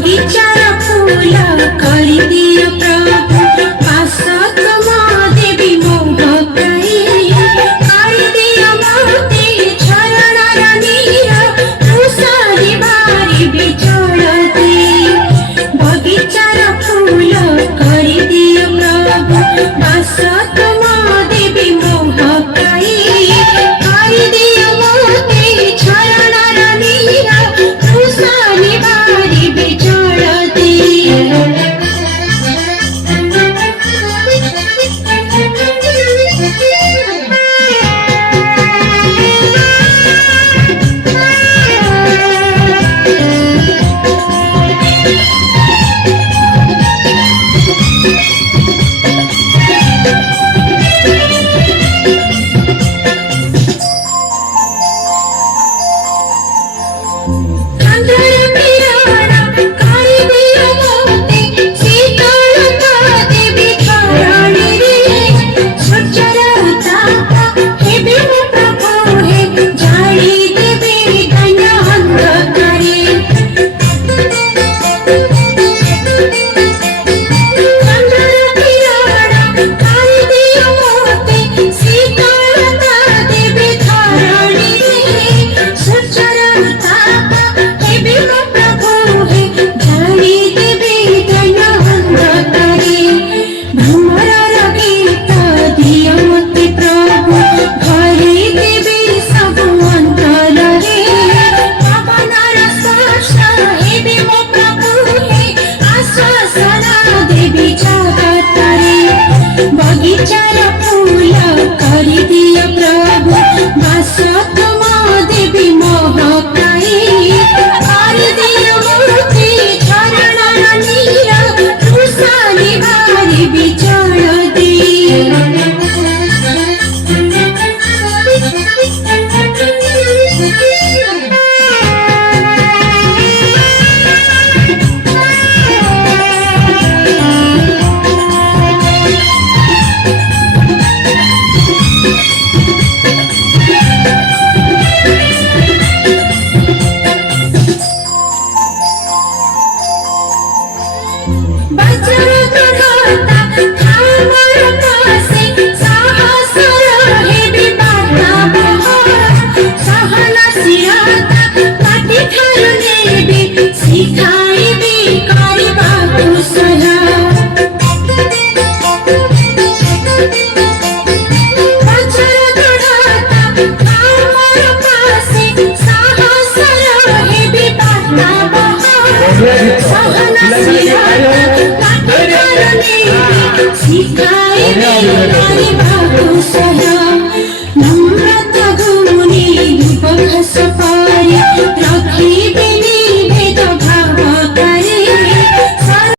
बगीचार फूल करिदियो प्रभु पासत देवी मोहकाई करिदियो मोती झरणर नीर तुषारी बारी बिचड़ती बगीचार फूल करिदियो प्रभु पासत देवी मोहकाई करिदियो मोती झरणर नीर तुषारी बारी बिचड़ती बगीचार फूल करिदियो प्रभु बासत देवी मोहकाई करिदियो मोती झरणर नीर तुषारी बारी बिचड़ती सिखाई